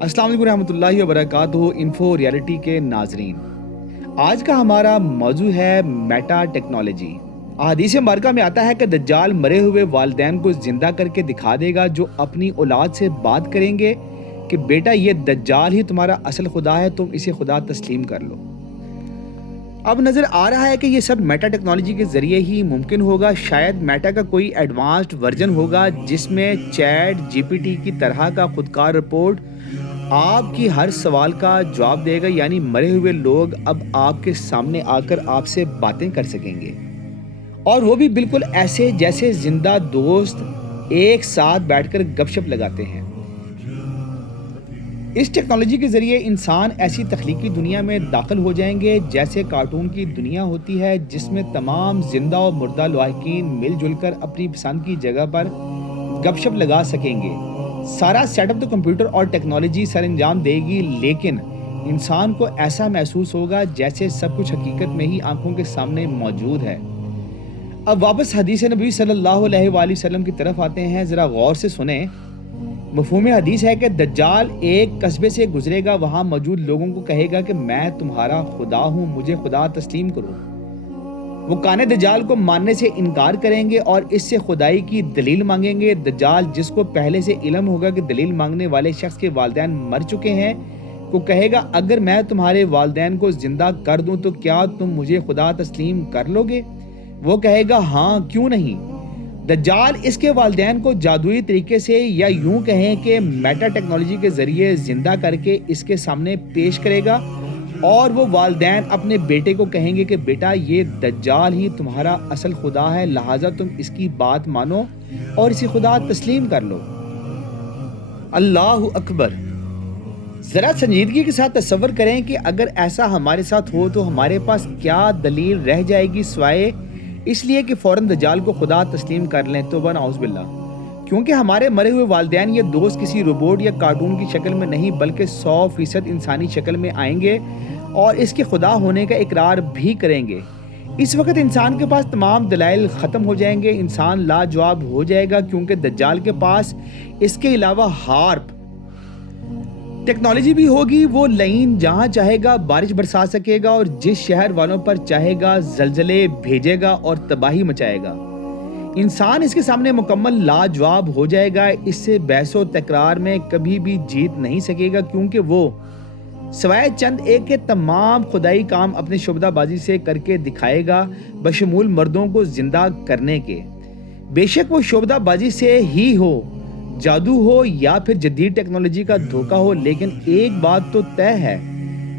अस्सलाम वालेकुम रहमतुल्लाहि व बरकातुहू। इन्फो रियलिटी के नाजरीन, आज का हमारा मौजू है मेटा टेक्नोलॉजी। अहादीस मुबारका में आता है कि दज्जाल मरे हुए वालिदैन को जिंदा करके दिखा देगा, जो अपनी औलाद से बात करेंगे कि बेटा ये दज्जाल ही तुम्हारा असल खुदा है, तुम इसे खुदा तस्लीम कर लो। अब नज़र आ रहा है कि ये सब मेटा टेक्नोलॉजी के ज़रिए ही मुमकिन होगा। शायद मेटा का कोई एडवांस्ड वर्जन होगा जिसमें चैट जीपीटी की तरह का खुदकार रिपोर्ट आपकी हर सवाल का जवाब देगा, यानी मरे हुए लोग अब आपके सामने आकर आपसे बातें कर सकेंगे, और वो भी बिल्कुल ऐसे जैसे जिंदा दोस्त एक साथ बैठकर गपशप लगाते हैं। इस टेक्नोलॉजी के ज़रिए इंसान ऐसी तख्लीकी दुनिया में दाखिल हो जाएंगे जैसे कार्टून की दुनिया होती है, जिसमें तमाम जिंदा और मुर्दा लवाहिकीन मिलजुल कर अपनी पसंद की जगह पर गपशप लगा सकेंगे। सारा सेटअप तो कंप्यूटर और टेक्नोलॉजी सर अंजाम देगी, लेकिन इंसान को ऐसा महसूस होगा जैसे सब कुछ हकीकत में ही आंखों के सामने मौजूद है। अब वापस हदीस नबी सल्लल्लाहु अलैहि वसल्लम की तरफ आते हैं, ज़रा गौर से सुने। मफ़हूम हदीस है कि दज्जाल एक कस्बे से गुजरेगा, वहाँ मौजूद लोगों को कहेगा कि मैं तुम्हारा खुदा हूँ, मुझे खुदा तस्लीम करो। वो काने दज्जाल को मानने से इनकार करेंगे और इससे खुदाई की दलील मांगेंगे। दज्जाल, जिसको पहले से इल्म होगा कि दलील मांगने वाले शख्स के वालिदैन मर चुके हैं, को कहेगा अगर मैं तुम्हारे वालिदैन को जिंदा कर दूं तो क्या तुम मुझे खुदा तस्लीम कर लोगे? वो कहेगा हाँ, क्यों नहीं। दज्जाल इसके वालिदैन को जादुई तरीके से, या यूं कहें कि मेटा टेक्नोलॉजी के जरिए जिंदा करके इसके सामने पेश करेगा, और वो वालिदैन अपने बेटे को कहेंगे कि बेटा ये दज्जाल ही तुम्हारा असल खुदा है, लिहाजा तुम इसकी बात मानो और इसे खुदा तस्लीम कर लो। अल्लाहु अकबर। ज़रा संजीदगी के साथ तसव्वुर करें कि अगर ऐसा हमारे साथ हो तो हमारे पास क्या दलील रह जाएगी सिवाय इसलिए कि फ़ौरन दज्जाल को खुदा तस्लीम कर लें। तौबा नाउज़ बिल्लाह। क्योंकि हमारे मरे हुए वालिदैन ये दोस्त किसी रोबोट या कार्टून की शक्ल में नहीं बल्कि 100% इंसानी शक्ल में आएंगे और इसके खुदा होने का इकरार भी करेंगे। इस वक्त इंसान के पास तमाम दलाइल ख़त्म हो जाएंगे, इंसान लाजवाब हो जाएगा, क्योंकि दज्जाल के पास इसके अलावा हार्प टेक्नोलॉजी भी होगी। वो लाइन जहां चाहेगा बारिश बरसा सकेगा और जिस शहर वालों पर चाहेगा जलजले भेजेगा और तबाही मचाएगा। इंसान इसके सामने मुकम्मल लाजवाब हो जाएगा। इससे बहसो तकरार में कभी भी जीत नहीं सकेगा, क्योंकि वो सवाए चंद एक के तमाम खुदाई काम अपने शुबदाबाजी से करके दिखाएगा, बशमूल मर्दों को जिंदा करने के। बेशक वो शुबदाबाजी से ही हो, जादू हो या फिर जदीद टेक्नोलॉजी का धोखा हो, लेकिन एक बात तो तय है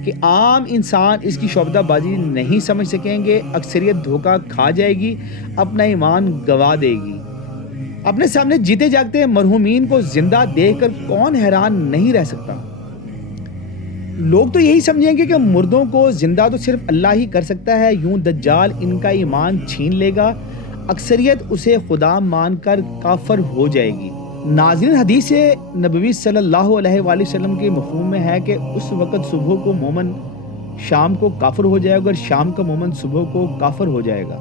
कि आम इंसान इसकी शोबदाबाजी नहीं समझ सकेंगे। अक्सरियत धोखा खा जाएगी, अपना ईमान गवा देगी। अपने सामने जीते जागते मरहूमीन को जिंदा देखकर कौन हैरान नहीं रह सकता। लोग तो यही समझेंगे कि मुर्दों को जिंदा तो सिर्फ अल्लाह ही कर सकता है। यूं दज्जाल इनका ईमान छीन लेगा, अक्सरियत उसे खुदा मानकर काफर हो जाएगी। नाज़रीन, हदीस नबवी सल्लल्लाहु अलैहि वसल्लम के मफ़हूम में है कि उस वक़्त सुबह को मोमन शाम को काफिर हो जाएगा और शाम का मोमन सुबह को काफिर हो जाएगा।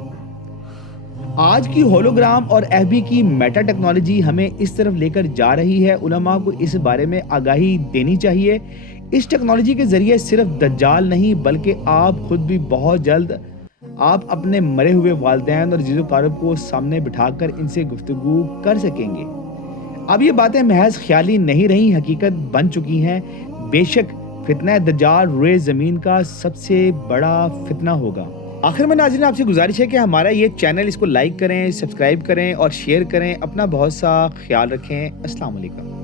आज की होलोग्राम और एफबी की मेटा टेक्नोलॉजी हमें इस तरफ लेकर जा रही है। उलमा को इस बारे में आगाही देनी चाहिए। इस टेक्नोलॉजी के ज़रिए सिर्फ दज्जाल नहीं बल्कि आप खुद भी बहुत जल्द आप अपने मरे हुए वालिदैन और जीज़ो क़ारब को सामने बिठाकर इनसे गुफ्तगू कर सकेंगे। अब ये बातें महज ख्याली नहीं रही, हकीकत बन चुकी हैं। बेशक फितना दज्जाल रोए ज़मीन का सबसे बड़ा फितना होगा। आखिर में नाज़रीन आपसे गुजारिश है कि हमारा ये चैनल इसको लाइक करें, सब्सक्राइब करें और शेयर करें। अपना बहुत सा ख्याल रखें। अस्सलाम वालेकुम।